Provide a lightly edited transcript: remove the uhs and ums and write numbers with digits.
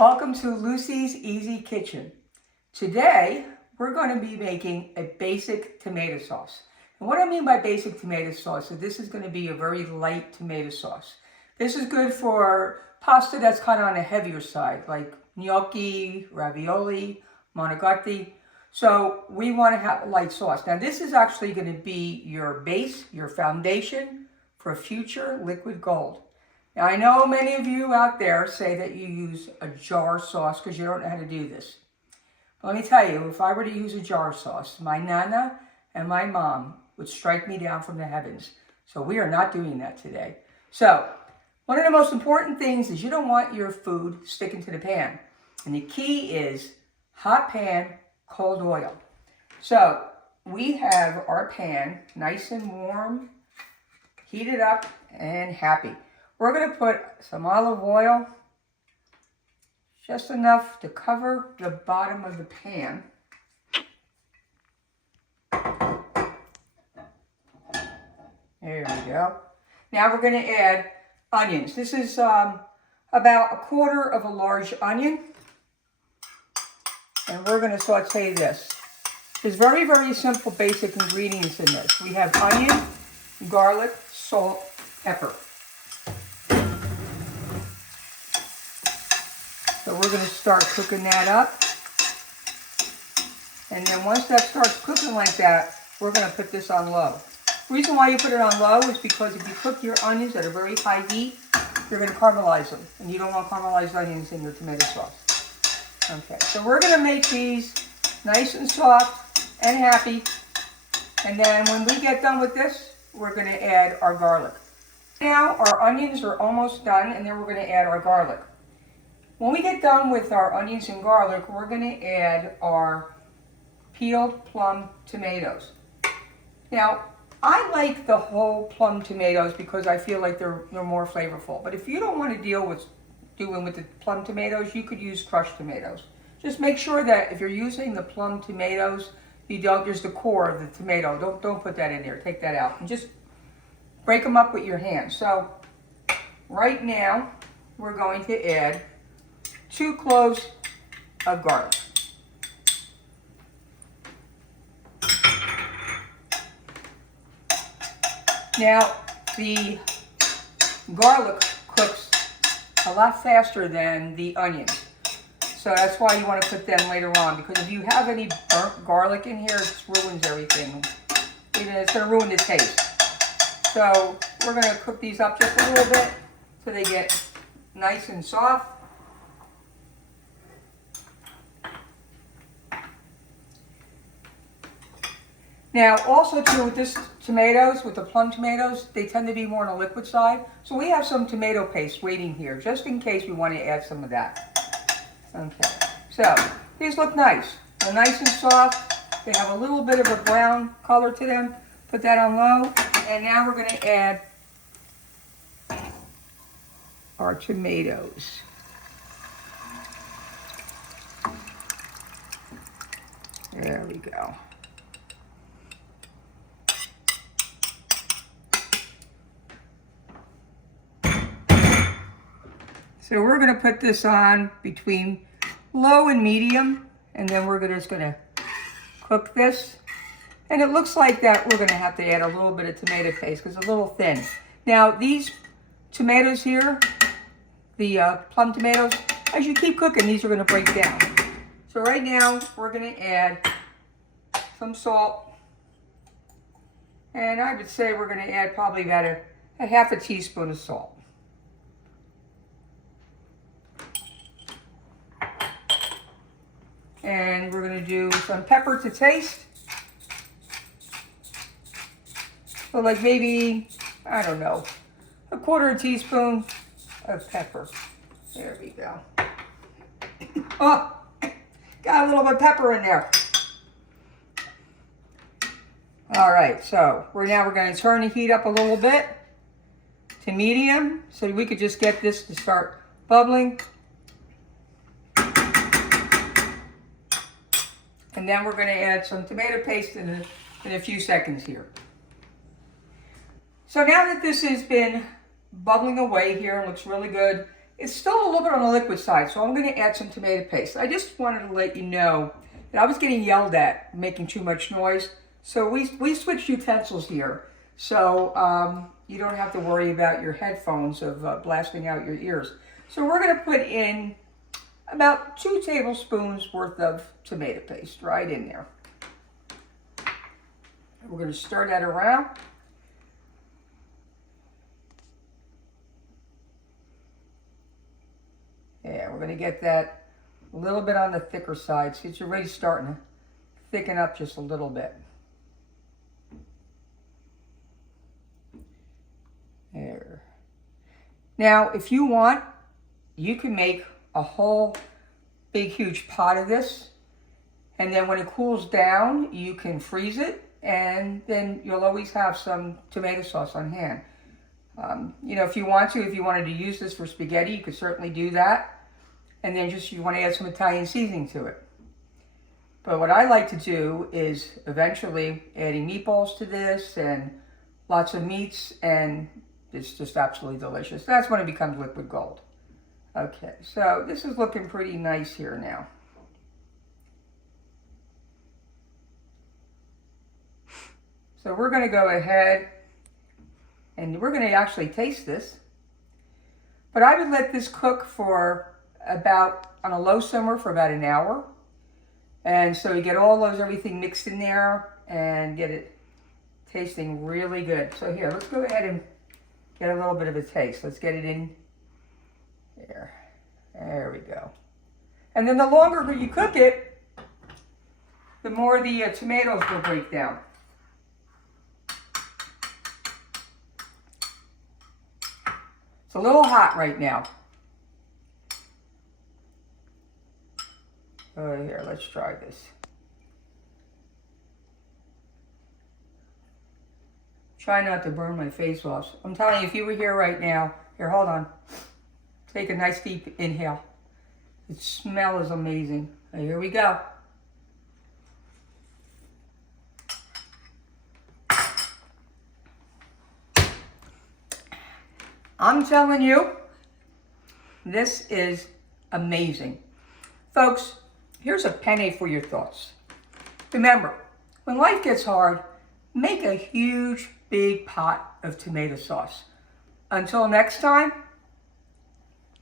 Welcome to Lucy's Easy Kitchen. Today, we're going to be making a basic tomato sauce. And what I mean by basic tomato sauce is this is going to be a very light tomato sauce. This is good for pasta that's kind of on the heavier side, like gnocchi, ravioli, manicotti. So we want to have a light sauce. Now this is actually going to be your base, your foundation for future liquid gold. Now, I know many of you out there say that you use a jar sauce because you don't know how to do this. But let me tell you, if I were to use a jar sauce, my Nana and my mom would strike me down from the heavens. So we are not doing that today. So one of the most important things is you don't want your food sticking to the pan. And the key is hot pan, cold oil. So we have our pan nice and warm, heated up and happy. We're going to put some olive oil, just enough to cover the bottom of the pan. There we go. Now we're going to add onions. This is about a quarter of a large onion. And we're going to saute this. There's very, very simple basic ingredients in this. We have onion, garlic, salt, pepper. So we're going to start cooking that up. And then once that starts cooking like that, we're going to put this on low. The reason why you put it on low is because if you cook your onions at a very high heat, you're going to caramelize them. And you don't want caramelized onions in your tomato sauce. Okay, so we're going to make these nice and soft and happy. And then when we get done with this, we're going to add our garlic. Now our onions are almost done, and then we're going to add our garlic. When we get done with our onions and garlic, we're going to add our peeled plum tomatoes. Now, I like the whole plum tomatoes because I feel like they're more flavorful. But if you don't want to deal with doing with the plum tomatoes, you could use crushed tomatoes. Just make sure that if you're using the plum tomatoes, you don't, there's the core of the tomato. Don't put that in there. Take that out. And just break them up with your hands. So, right now, we're going to add 2 cloves of garlic. Now, the garlic cooks a lot faster than the onions. So that's why you want to put them later on, because if you have any burnt garlic in here, it just ruins everything. It's going to ruin the taste. So we're going to cook these up just a little bit so they get nice and soft. Now, also too, with this tomatoes, with the plum tomatoes, they tend to be more on the liquid side. So we have some tomato paste waiting here, just in case we want to add some of that. Okay, so these look nice. They're nice and soft. They have a little bit of a brown color to them. Put that on low. And now we're going to add our tomatoes. There we go. So we're going to put this on between low and medium, and then we're just going to cook this. And it looks like that we're going to have to add a little bit of tomato paste because it's a little thin. Now these tomatoes here, the plum tomatoes, as you keep cooking, these are going to break down. So right now we're going to add some salt. And I would say we're going to add probably about a half a teaspoon of salt. And we're going to do some pepper to taste. So like maybe, I don't know, a quarter teaspoon of pepper. There we go. Oh, got a little bit of pepper in there. All right, so we're going to turn the heat up a little bit to medium so we could just get this to start bubbling. And then we're going to add some tomato paste in a few seconds here. So now that this has been bubbling away here and looks really good, It's still a little bit on the liquid side, so I'm going to add some tomato paste. I just wanted to let you know that I was getting yelled at, making too much noise. So we switched utensils here. So you don't have to worry about your headphones of blasting out your ears. So we're going to put in about 2 tablespoons worth of tomato paste right in there. We're going to stir that around. Yeah, we're going to get that a little bit on the thicker side. See, it's already starting to thicken up just a little bit. There. Now, if you want, you can make a whole big, huge pot of this. And then when it cools down, you can freeze it. And then you'll always have some tomato sauce on hand. You know, if you wanted to use this for spaghetti, you could certainly do that. And then just, you want to add some Italian seasoning to it. But what I like to do is eventually adding meatballs to this and lots of meats, and it's just absolutely delicious. That's when it becomes liquid gold. Okay, so this is looking pretty nice here now. So we're going to go ahead and we're going to actually taste this. But I would let this cook for about, on a low simmer, for about an hour. And so you get everything mixed in there and get it tasting really good. So here, let's go ahead and get a little bit of a taste. Let's get it in there. There we go. And then the longer you cook it, the more the tomatoes will break down. It's a little hot right now. Oh, here, let's try this. Try not to burn my face off. I'm telling you, if you were here right now, here, hold on. Take a nice deep inhale. The smell is amazing. Here we go. I'm telling you, this is amazing. Folks, here's a penny for your thoughts. Remember, when life gets hard, make a huge, big pot of tomato sauce. Until next time,